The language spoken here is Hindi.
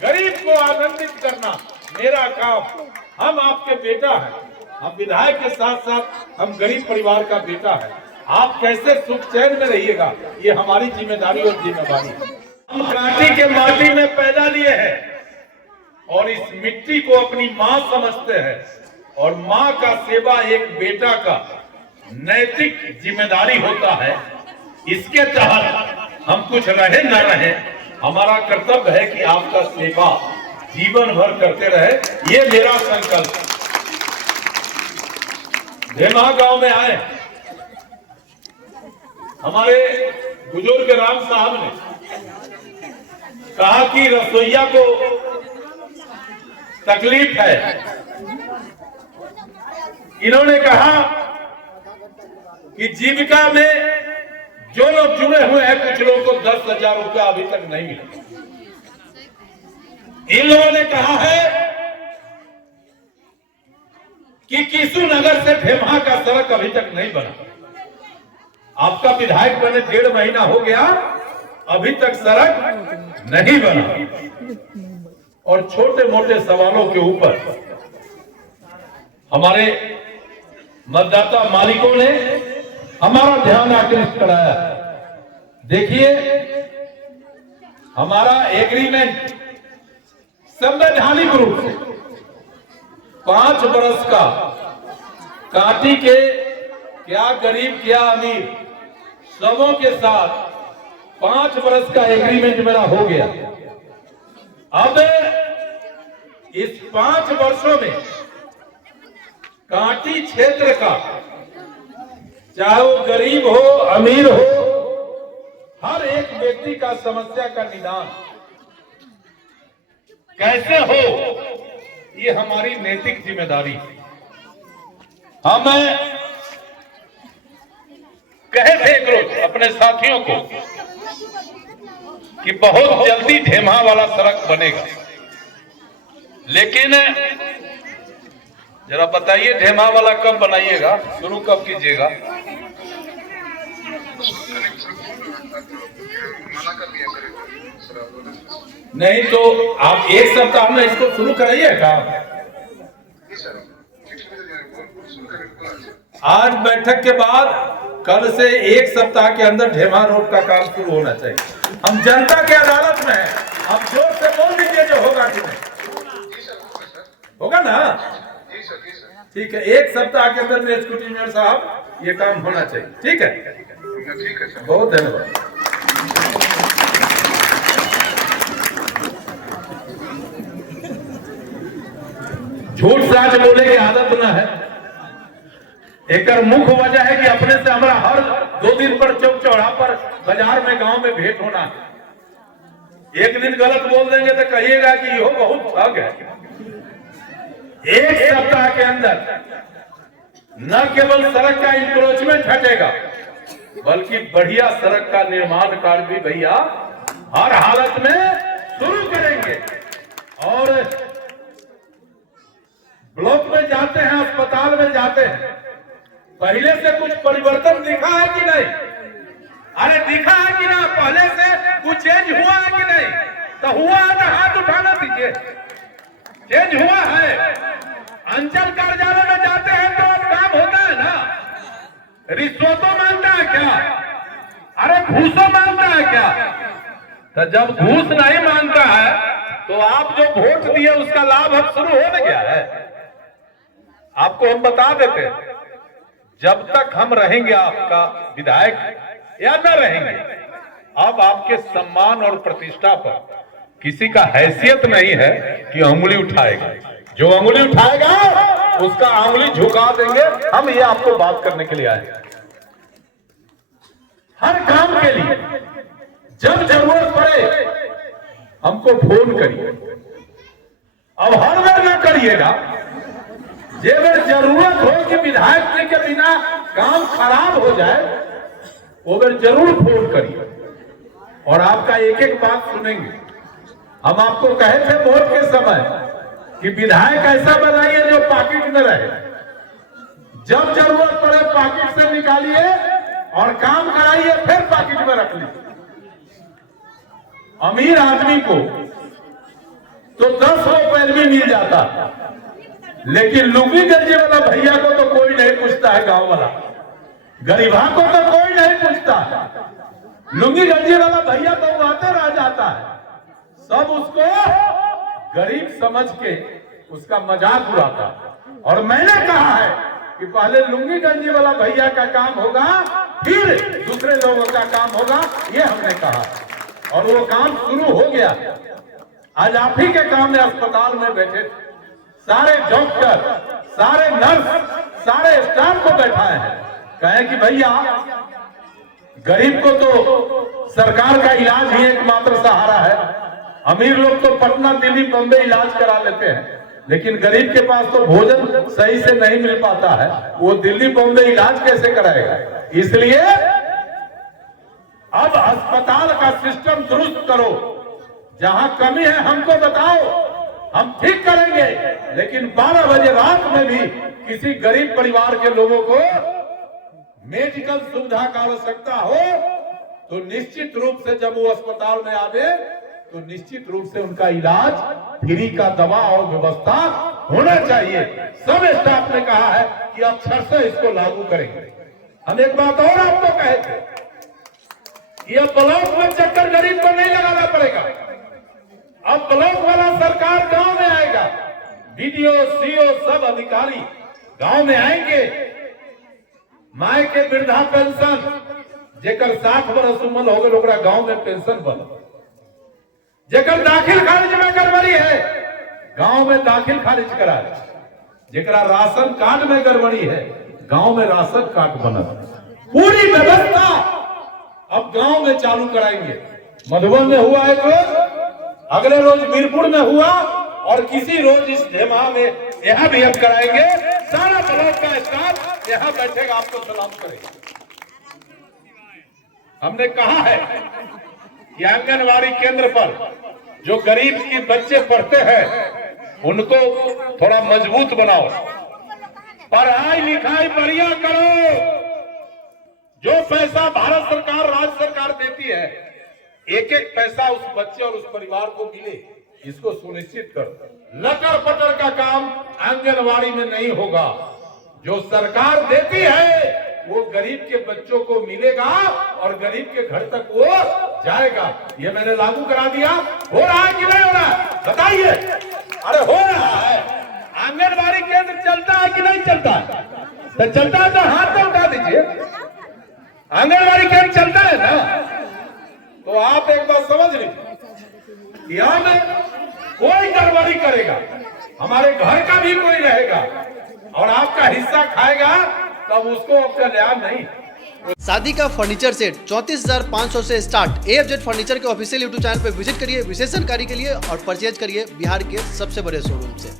गरीब को आनंदित करना मेरा काम। हम आपके बेटा हैं, हम विधायक के साथ साथ हम गरीब परिवार का बेटा है। आप कैसे सुख चैन में रहिएगा, ये हमारी जिम्मेदारी और जिम्मेवारी है। हम कांटी के माटी में पैदा लिए हैं और इस मिट्टी को अपनी मां समझते हैं, और मां का सेवा एक बेटा का नैतिक जिम्मेदारी होता है। इसके तहत हम कुछ रहे न रहे, हमारा कर्तव्य है कि आपका सेवा जीवन भर करते रहे, ये मेरा संकल्प। धेमा गांव में आए, हमारे बुजुर्ग राम साहब ने कहा कि रसोईया को तकलीफ है। इन्होंने कहा कि जीविका में जो लोग जुड़े हुए हैं, कुछ लोगों को 10,000 रुपया अभी तक नहीं मिला। इन लोगों ने कहा है कि किशु नगर से ढेमा का सड़क अभी तक नहीं बना। आपका विधायक बने 1.5 महीना हो गया, अभी तक सड़क नहीं बना। और छोटे मोटे सवालों के ऊपर हमारे मतदाता मालिकों ने हमारा ध्यान आकर्षित कराया। देखिए, हमारा एग्रीमेंट संवैधानिक रूप से 5 वर्ष का, कांटी के क्या गरीब क्या अमीर सबों के साथ 5 वर्ष का एग्रीमेंट मेरा हो गया। अब इस 5 वर्षों में कांटी क्षेत्र का, चाहे वो गरीब हो अमीर हो, हर एक व्यक्ति का समस्या का निदान कैसे हो, ये हमारी नैतिक जिम्मेदारी है। हम कहे थे एक रोज अपने साथियों को कि बहुत जल्दी ढेमा वाला सड़क बनेगा, लेकिन जरा बताइए ढेमा वाला कब बनाइएगा, शुरू कब कीजिएगा? नहीं तो आप 1 सप्ताह में इसको शुरू कराइए काम। आज बैठक के बाद कल से 1 सप्ताह के अंदर ढेमा रोड का काम शुरू होना चाहिए। हम जनता के अदालत में हैं, आप जोर से बोल दीजिए जो होगा कि नहीं होगा ना। ठीक है, 1 सप्ताह के अंदर में स्कूटी इंजीनियर साहब ये काम होना चाहिए। ठीक है, ठीक है, बहुत धन्यवाद। झूठ साच बोले की आदत न है। एक मुख्य वजह है कि अपने से हमारा हर 2 दिन पर चौक चौड़ा पर बाजार में गांव में भेंट होना है। एक दिन गलत बोल देंगे तो कहिएगा कि यो बहुत ठग है। 1 सप्ताह के अंदर न केवल सड़क का इंक्रोचमेंट हटेगा, बल्कि बढ़िया सड़क का निर्माण कार्य भी भैया हर हालत में शुरू करेंगे। और ब्लॉक में जाते हैं, अस्पताल में जाते हैं, पहले से कुछ परिवर्तन दिखा है कि नहीं? अरे दिखा है कि ना? पहले से कुछ चेंज हुआ है कि नहीं? तो हुआ है तो हाथ उठाना दीजिए। चेंज हुआ है। अंचल कार्यालय में जाते हैं तो अब काम होता है ना? रिश्वतों मांगता है क्या? अरे घूसों मांगता है क्या? तो जब घूस नहीं मांगता है तो आप जो वोट दिए उसका लाभ अब शुरू होने गया है। आपको हम बता देते हैं, जब तक हम रहेंगे आपका विधायक या न रहेंगे, अब आपके सम्मान और प्रतिष्ठा पर किसी का हैसियत नहीं है कि अंगुली उठाएगा। जो अंगुली उठाएगा उसका अंगुली झुका देंगे। हम ये आपको बात करने के लिए आए। हर काम के लिए जब जरूरत पड़े हमको फोन करिए। अब हर बार ना करिएगा, जे बेर जरूरत हो कि विधायक के बिना काम खराब हो जाए, वो बेर जरूर फोन करिए और आपका एक एक बात सुनेंगे। हम आपको कहे थे वोट के समय कि विधायक ऐसा बनाइए जो पॉकेट में रहे, जब जरूरत पड़े पॉकेट से निकालिए और काम कराइए, फिर पॉकेट में रख लीजिए। अमीर आदमी को तो 10 रुपए भी मिल जाता। लेकिन लुंगी गंजी वाला भैया को तो कोई नहीं पूछता है, गांव वाला गरीबा को तो कोई नहीं पूछता। लुंगी गंजी वाला भैया तो आते रह जाता है, सब उसको गरीब समझ के उसका मजाक उड़ाता। और मैंने कहा है कि पहले लुंगी गंजी वाला भैया का काम होगा, फिर दूसरे लोगों का काम होगा, ये हमने कहा और वो काम शुरू हो गया। आज आप ही के काम में अस्पताल में बैठे सारे डॉक्टर, सारे नर्स, सारे स्टाफ को बैठाए हैं, कहे कि भैया गरीब को तो सरकार का इलाज ही एकमात्र सहारा है। अमीर लोग तो पटना, दिल्ली, बम्बई इलाज करा लेते हैं, लेकिन गरीब के पास तो भोजन सही से नहीं मिल पाता है, वो दिल्ली बम्बई इलाज कैसे कराएगा। इसलिए अब अस्पताल का सिस्टम दुरुस्त करो, जहां कमी है हमको बताओ, हम ठीक करेंगे। लेकिन 12 बजे रात में भी किसी गरीब परिवार के लोगों को मेडिकल सुविधा का आवश्यकता हो तो निश्चित रूप से जब वो अस्पताल में आवे तो निश्चित रूप से उनका इलाज, फ्री का दवा और व्यवस्था होना चाहिए। सब स्टाफ ने कहा है कि अक्षर से इसको लागू करेंगे। हम एक बात और आपको कहे थे कि अब ब्लॉक में चक्कर गरीब को नहीं लगाना पड़ेगा। अब ब्लॉक वाला सरकार गांव में आएगा, बीडीओ, सीओ सब अधिकारी गांव में आएंगे। माए के वृद्धा पेंशन जेकर 60 वर्ष उम्र हो गए ओकरा गांव में पेंशन बन, जेकर दाखिल खारिज में गड़बड़ी है गांव में दाखिल खारिज करा, जेकरा राशन कार्ड में गड़बड़ी है गांव में राशन कार्ड बना। पूरी व्यवस्था अब गांव में चालू कराएंगे। मधुबन में हुआ एक रोज, अगले रोज मीरपुर में हुआ और किसी रोज इस ढेमा में यहाँ भी हम कराएंगे। सारा ब्लॉक का स्टाफ यहाँ बैठेगा, आपको सलाम करेगा। हमने कहा है कि आंगनबाड़ी केंद्र पर जो गरीब के बच्चे पढ़ते हैं उनको थोड़ा मजबूत बनाओ, पढ़ाई लिखाई बढ़िया करो। जो पैसा भारत सरकार, राज्य सरकार देती है, एक एक पैसा उस बच्चे और उस परिवार को मिले, इसको सुनिश्चित करो। लटर पटर का काम आंगनबाड़ी में नहीं होगा। जो सरकार देती है वो गरीब के बच्चों को मिलेगा और गरीब के घर तक वो जाएगा। ये मैंने लागू करा दिया। हो रहा है कि नहीं हो रहा है बताइए? अरे हो रहा है। आंगनबाड़ी केंद्र चलता है कि नहीं चलता है? तो चलता है तो हाथ तो उठा दीजिए। आंगनबाड़ी केंद्र चलता है ना, तो आप एक बात समझ लीजिए, यहाँ में कोई गड़बड़ी करेगा, हमारे घर का भी कोई रहेगा और आपका हिस्सा खाएगा, तब उसको कल्याण नहीं। शादी का फर्नीचर सेट 34,500 से स्टार्ट। AFZ फर्नीचर के ऑफिशियल यूट्यूब चैनल पर विजिट करिए विशेष जानकारी के लिए और परचेज करिए बिहार के सबसे बड़े शोरूम से।